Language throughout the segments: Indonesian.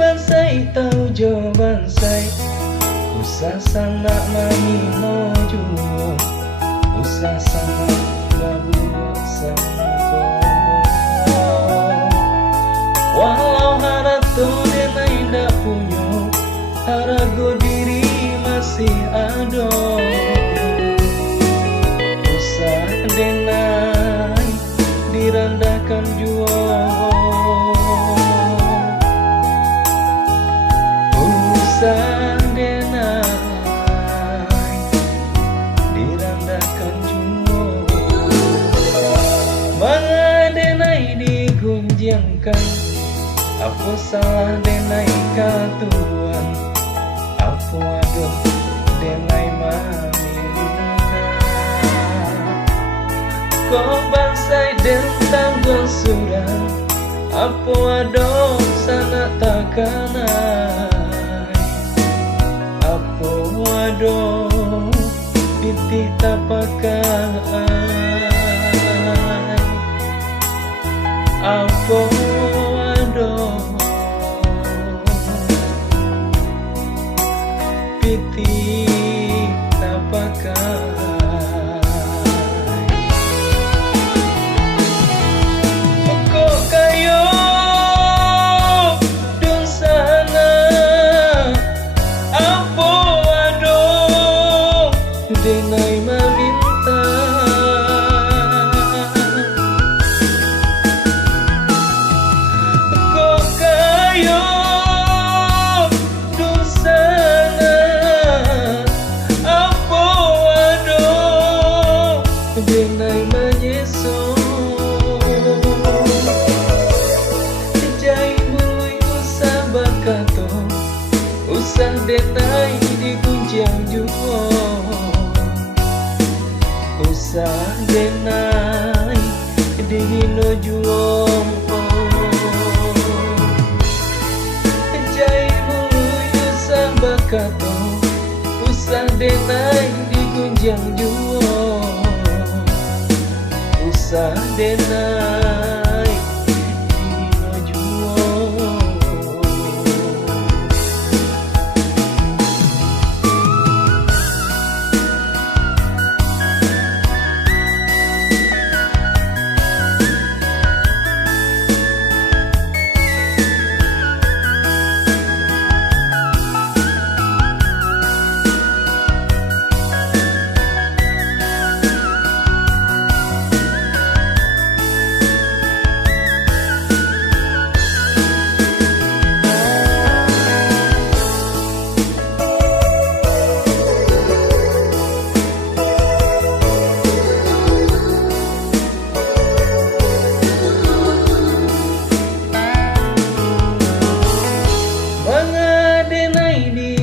bansai tau jo bansai usah sana mahino juo usah sama babu sangko walau harato denai ndak punyo harago diri masih ado usah denai direndahkan juo usah denai direndahkan juo mengadenai digunjangkan apa salah denai katuan apa aduh denai maminta kau bansai dan tanggung surang apa aduh sana takanai apa aduh pitih tapakai apa piti tapakai kok kayo dun sana apa aduh denai maminta kok kayo denai manyeso jai mului usah bakato usah denai digunjang juo usah denai dihino juo jai mului usah bakato usah denai digunjang juo usah denai dino juo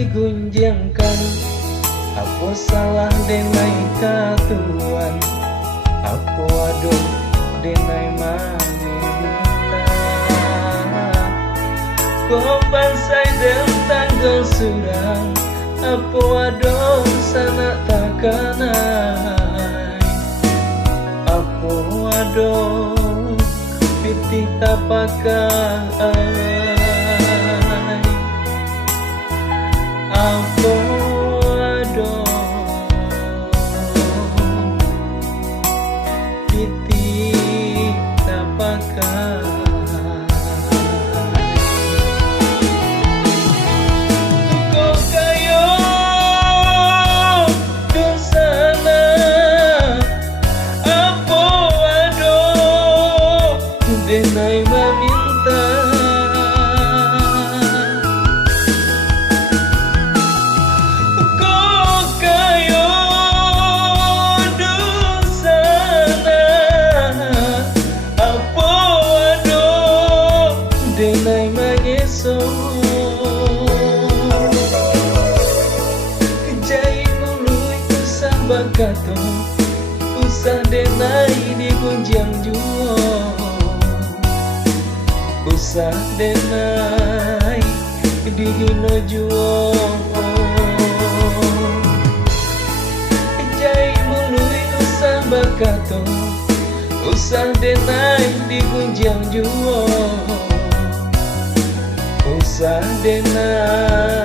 gunjangkan apa salah denai katuan apa aduh denai maminta kau bansai dan tanggal surang apa aduh sana takanai apa aduh pitih tapakai apa aduh pitih tapakai kok kayo dun sana apa aduh denai maminta denai manyeso jai mului usah bakato usah denai digunjang juo usah denai dihino juo jai mului usah bakato usah denai digunjang juo usah denai.